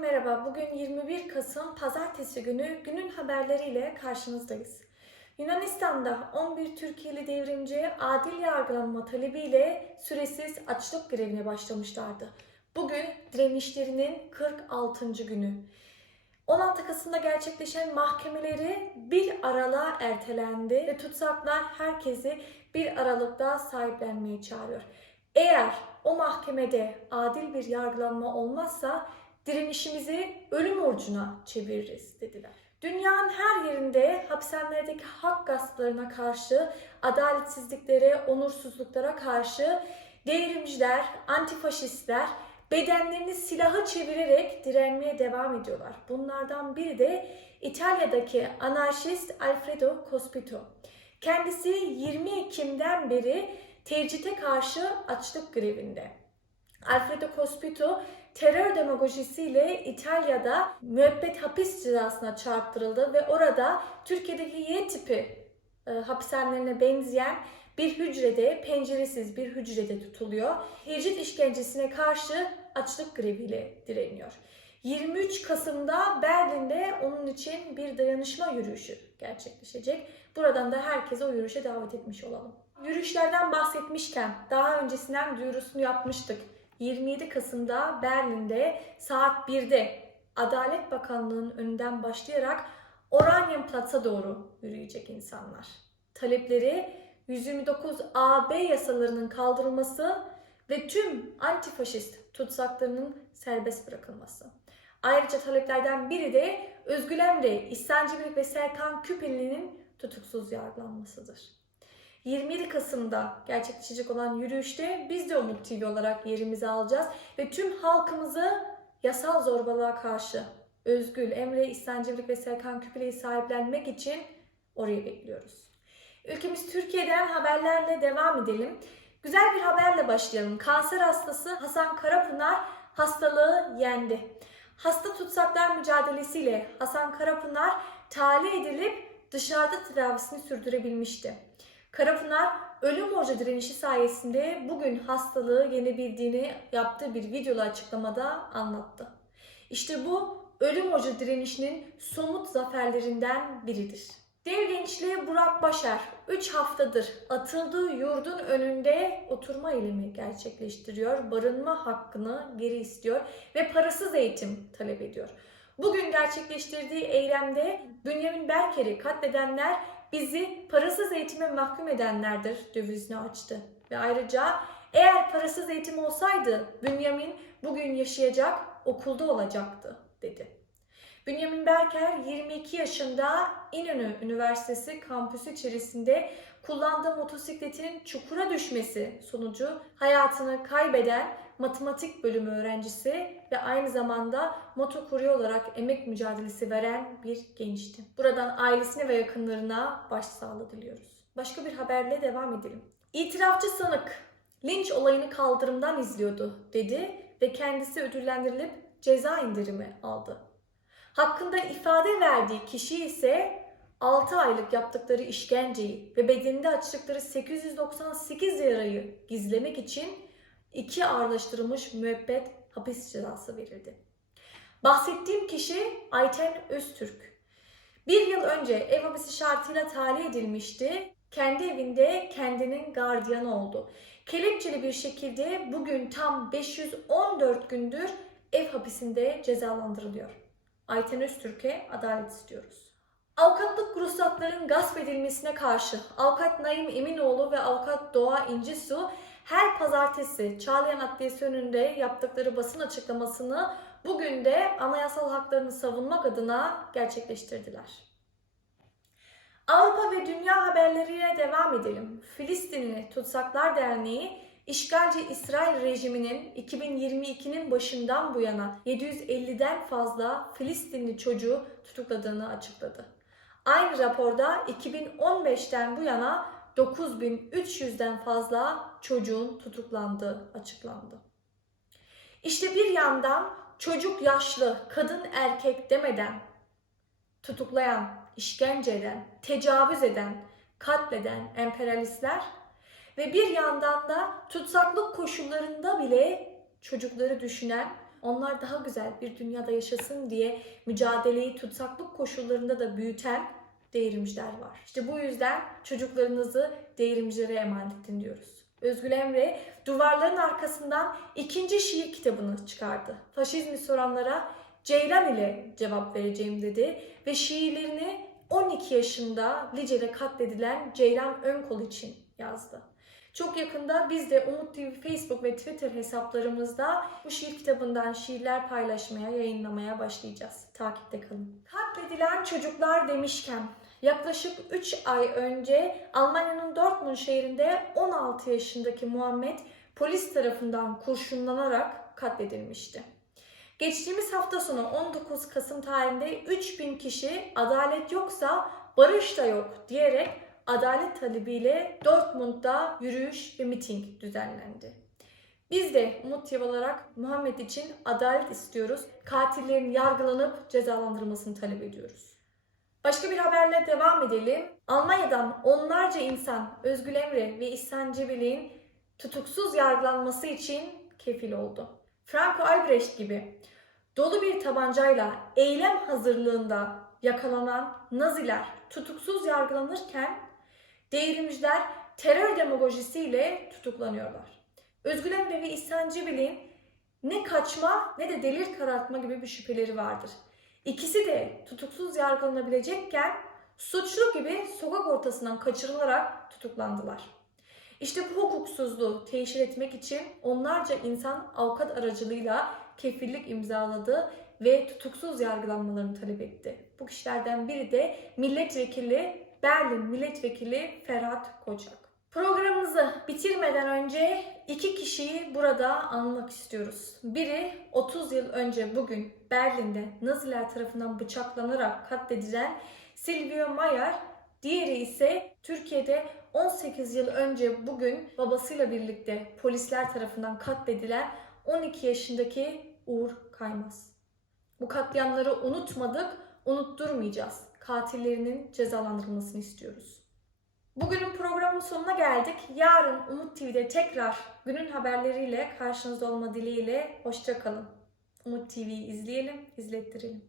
merhaba. Bugün 21 Kasım Pazartesi günü günün haberleriyle karşınızdayız. Yunanistan'da 11 Türkiye'li devrimci adil yargılanma talebiyle süresiz açlık grevine başlamışlardı. Bugün direnişlerinin 46. günü. 16 Kasım'da gerçekleşen mahkemeleri bir aralığa ertelendi ve tutsaklar herkesi bir aralıkta sahiplenmeye çağırıyor. Eğer o mahkemede adil bir yargılanma olmazsa direnişimizi ölüm orucuna çeviririz dediler. Dünyanın her yerinde hapishanelerdeki hak gasplarına karşı, adaletsizliklere, onursuzluklara karşı devrimciler, antifaşistler bedenlerini silaha çevirerek direnmeye devam ediyorlar. Bunlardan biri de İtalya'daki anarşist Alfredo Cospito. Kendisi 20 Ekim'den beri tecrite karşı açlık grevinde. Alfredo Cospito terör demagojisiyle İtalya'da müebbet hapis cezasına çarptırıldı ve orada Türkiye'deki Y tipi e, hapishanelerine benzeyen bir hücrede, penceresiz bir hücrede tutuluyor. Hicret işkencesine karşı açlık greviyle direniyor. 23 Kasım'da Berlin'de onun için bir dayanışma yürüyüşü gerçekleşecek. Buradan da herkese o yürüyüşe davet etmiş olalım. Yürüyüşlerden bahsetmişken daha öncesinden duyurusunu yapmıştık. 27 Kasım'da Berlin'de saat 1'de Adalet Bakanlığı'nın önünden başlayarak Oranienplatz'a doğru yürüyecek insanlar. Talepleri 129 AB yasalarının kaldırılması ve tüm antifaşist tutsaklarının serbest bırakılması. Ayrıca taleplerden biri de Özgül Emre, İhsan Cibrik ve Serkan Küpeli'nin tutuksuz yargılanmasıdır. 27 Kasım'da gerçekleşecek olan yürüyüşte biz de Umut TV olarak yerimizi alacağız ve tüm halkımızı yasal zorbalığa karşı Özgül, Emre, İhsan ve Serkan Küpeli'yi sahiplenmek için oraya bekliyoruz. Ülkemiz Türkiye'den haberlerle devam edelim. Güzel bir haberle başlayalım. Kanser hastası Hasan Karapınar hastalığı yendi. Hasta tutsaklar mücadelesiyle Hasan Karapınar tahliye edilip dışarıda tedavisini sürdürebilmişti. Karapınar ölüm orucu direnişi sayesinde bugün hastalığı yenebildiğini yaptığı bir videolu açıklamada anlattı. İşte bu ölüm orucu direnişinin somut zaferlerinden biridir. Dev gençliği Burak Başar 3 haftadır atıldığı yurdun önünde oturma eylemi gerçekleştiriyor. Barınma hakkını geri istiyor ve parasız eğitim talep ediyor. Bugün gerçekleştirdiği eylemde Bünyamin Berker'i katledenler bizi parasız eğitime mahkum edenlerdir dövizini açtı. Ve ayrıca eğer parasız eğitim olsaydı Bünyamin bugün yaşayacak, okulda olacaktı dedi. Bünyamin Berker 22 yaşında İnönü Üniversitesi kampüsü içerisinde kullandığı motosikletin çukura düşmesi sonucu hayatını kaybeden matematik bölümü öğrencisi ve aynı zamanda motokurye olarak emek mücadelesi veren bir gençti. Buradan ailesine ve yakınlarına başsağlığı diliyoruz. Başka bir haberle devam edelim. İtirafçı sanık linç olayını kaldırımdan izliyordu dedi ve kendisi ödüllendirilip ceza indirimi aldı. Hakkında ifade verdiği kişi ise 6 aylık yaptıkları işkenceyi ve bedeninde açtıkları 898 yarayı gizlemek için iki ağırlaştırılmış müebbet hapis cezası verildi. Bahsettiğim kişi Ayten Öztürk. Bir yıl önce ev hapisi şartıyla tahliye edilmişti. Kendi evinde kendinin gardiyanı oldu. Kelepçeli bir şekilde bugün tam 514 gündür ev hapisinde cezalandırılıyor. Ayten Öztürk'e adalet istiyoruz. Avukatlık ruhsatlarının gasp edilmesine karşı avukat Naim Eminoğlu ve avukat Doğa İncisu her pazartesi Çağlayan Adliyesi önünde yaptıkları basın açıklamasını bugün de anayasal haklarını savunmak adına gerçekleştirdiler. Avrupa ve dünya haberleriyle devam edelim. Filistinli Tutsaklar Derneği İşgalci İsrail rejiminin 2022'nin başından bu yana 750'den fazla Filistinli çocuğu tutukladığını açıkladı. Aynı raporda 2015'ten bu yana 9300'den fazla çocuğun tutuklandığı açıklandı. İşte bir yandan çocuk yaşlı, kadın erkek demeden tutuklayan, işkence eden, tecavüz eden, katleden emperyalistler ve bir yandan da tutsaklık koşullarında bile çocukları düşünen, onlar daha güzel bir dünyada yaşasın diye mücadeleyi tutsaklık koşullarında da büyüten devrimciler var. İşte bu yüzden çocuklarınızı devrimcilere emanet edin diyoruz. Özgül Emre duvarların arkasından ikinci şiir kitabını çıkardı. Faşizmi soranlara Ceylan ile cevap vereceğim dedi ve şiirlerini 12 yaşında Lice'de katledilen Ceylan Önkol için yazdı. Çok yakında biz de Umut TV Facebook ve Twitter hesaplarımızda bu şiir kitabından şiirler paylaşmaya, yayınlamaya başlayacağız. Takipte kalın. Katledilen çocuklar demişken yaklaşık 3 ay önce Almanya'nın Dortmund şehrinde 16 yaşındaki Muhammed polis tarafından kurşunlanarak katledilmişti. Geçtiğimiz hafta sonu 19 Kasım tarihinde 3000 kişi adalet yoksa barış da yok diyerek adalet talebiyle Dortmund'da yürüyüş ve miting düzenlendi. Biz de Umut olarak Muhammed için adalet istiyoruz. Katillerin yargılanıp cezalandırılmasını talep ediyoruz. Başka bir haberle devam edelim. Almanya'dan onlarca insan Özgül Emre ve İhsan Cebil'in tutuksuz yargılanması için kefil oldu. Franco Albrecht gibi dolu bir tabancayla eylem hazırlığında yakalanan Naziler tutuksuz yargılanırken devrimciler terör demagojisiyle tutuklanıyorlar. Özgül Emre ve İhsan Cebil'in ne kaçma ne de delil karartma gibi bir şüpheleri vardır. İkisi de tutuksuz yargılanabilecekken suçlu gibi sokak ortasından kaçırılarak tutuklandılar. İşte bu hukuksuzluğu teşhir etmek için onlarca insan avukat aracılığıyla kefillik imzaladı ve tutuksuz yargılanmalarını talep etti. Bu kişilerden biri de milletvekili Berlin milletvekili Ferhat Koçak. Programımızı bitirmeden önce iki kişiyi burada anmak istiyoruz. Biri 30 yıl önce bugün Berlin'de Naziler tarafından bıçaklanarak katledilen Silvio Mayer, diğeri ise Türkiye'de 18 yıl önce bugün babasıyla birlikte polisler tarafından katledilen 12 yaşındaki Uğur Kaymaz. Bu katliamları unutmadık, unutturmayacağız. Katillerinin cezalandırılmasını istiyoruz. Bugünün programın sonuna geldik. Yarın Umut TV'de tekrar günün haberleriyle karşınızda olma dileğiyle hoşça kalın. Umut TV'yi izleyelim, izlettirelim.